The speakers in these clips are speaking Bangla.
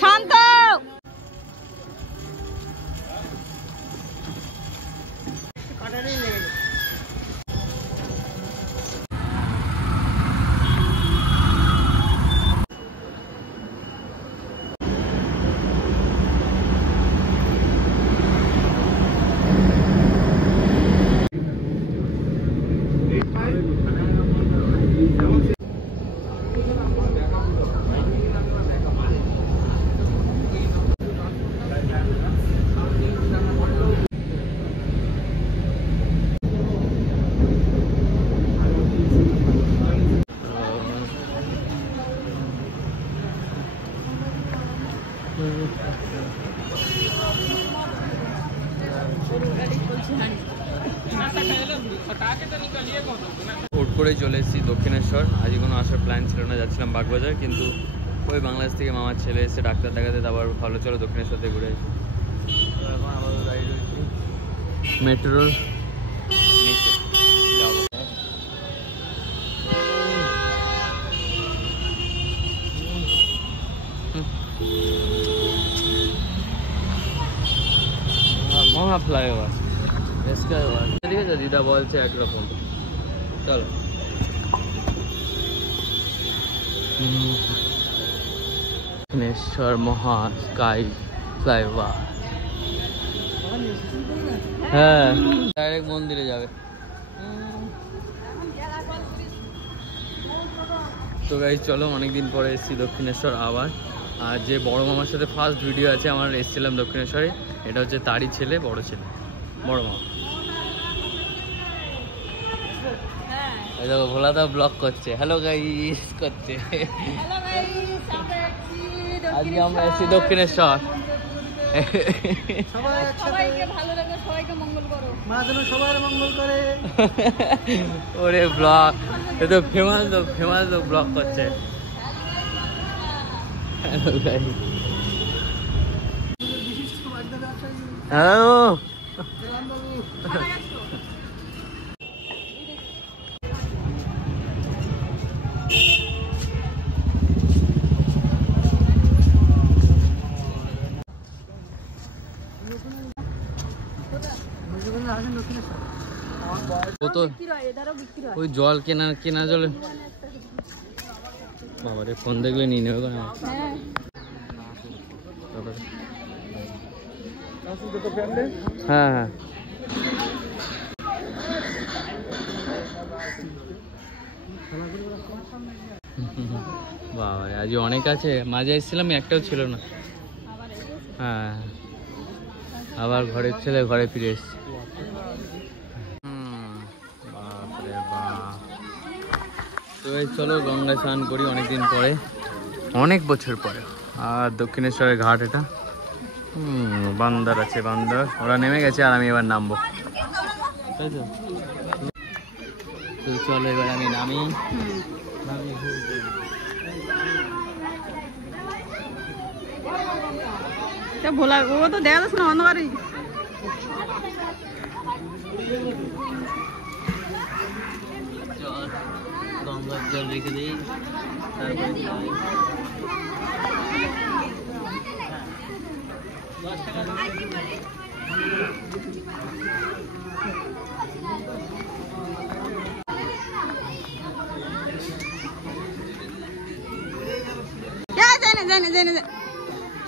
শান্ত হুট করেই চলে এসেছি দক্ষিণেশ্বর। আজকে কোনো আসার প্ল্যান ছিল না, যাচ্ছিলাম বাগবাজার, কিন্তু ওই বাংলাদেশ থেকে মামার ছেলে এসে ডাক্তার দেখাতে, তারপর ভালো চলো দক্ষিণেশ্বর থেকে ঘুরে আসি। এখন আপাতত দাঁড়িয়ে রয়েছি মেট্রোর নিচে, যাবো। মহা ফ্লাইওভার ঠিক আছে, দিদা বলছে একরকম। চলো দক্ষিণেশ্বর মহা স্কাই ফ্লাইওভার। হ্যাঁ, ডাইরেক্ট মন্দিরে যাবে। তো গাইস চলো, অনেকদিন পরে এসেছি দক্ষিণেশ্বর আবার। আর যে বড় মামার সাথে ফার্স্ট ভিডিও আছে আমার, এসেছিলাম দক্ষিণেশ্বরে। এটা হচ্ছে তারই ছেলে, বড় ছেলে, বড় মামা। এই দেখো ভোলা দা ব্লগ করছে, হ্যালো গাইস করছে। আজকে আমরা এসেছি দক্ষিণেশ্বর। সবাইকে ভালো লাগে, সবাইকে মঙ্গল করো, মা যেন সবার মঙ্গল করে। ওরে ব্লগ, এ তো ফেমাস লোক ব্লগ করছে। Hello guys, hello. ওই জল কেনা জলে বাবারে, ফোন দেখলে নিয়ে নেবে। হ্যাঁ হ্যাঁ, বাবারে আজ অনেক আছে। মাঝে এসেছিলাম, একটাও ছিল না। হ্যাঁ, আবার ঘরের ছেলে ঘরে ফিরে এসছে। তো এই চলো গঙ্গায় স্নান করি অনেকদিন পরে, অনেক বছর পরে। আর দক্ষিণেশ্বরের ঘাট এটা। বান্দর আছে, বান্দর, ওরা নেমে গেছে আর আমি এবার নামবো, তাই তো। তো চলো এবার আমি নামি। ভোলা ও তো দেখা যাচ্ছে না অন্ধকারে। গঙ্গার জল রেখে দিই, তারপরে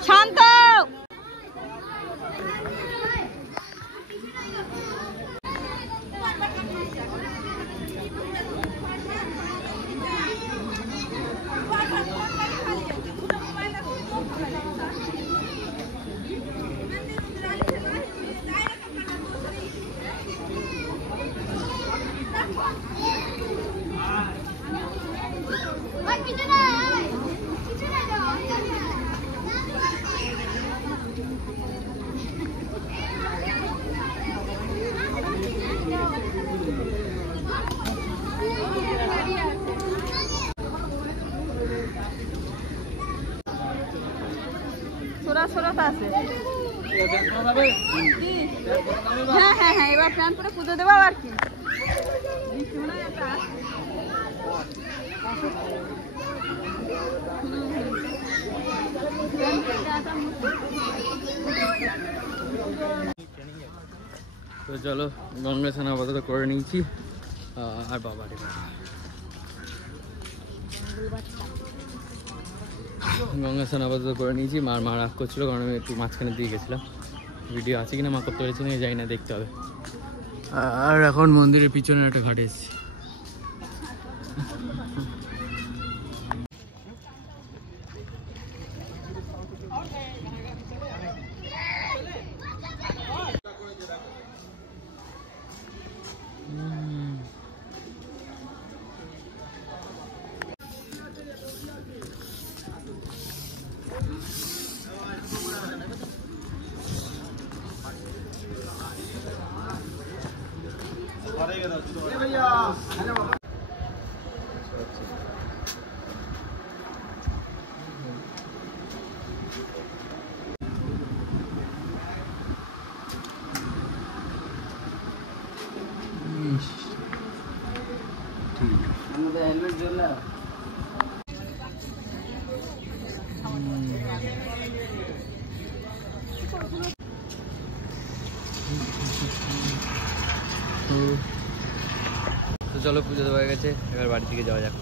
শান্ত সোরা সোরা আছে। হ্যাঁ হ্যাঁ হ্যাঁ, এবার প্ল্যান করে পুজো দেবো আর কি। বৃষ্টি মনে হয় একটা আসছে। তো চলো গঙ্গা স্নান আপাতত করে নিয়েছি। আর বাবা রে গঙ্গা স্নান আপাতত করে নিয়েছি। মার রাগ করছিলো কারণ আমি একটু মাঝখানে দিয়ে গেছিলাম। ভিডিও আছে কিনা মা করতে পেরেছি না যাই না, দেখতে হবে। আর এখন মন্দিরের পিছনে একটা ঘাটে এসেছি। তো চলো পুজো দেওয়া হয়ে গেছে, এবার বাড়ির দিকে যাওয়া যাক।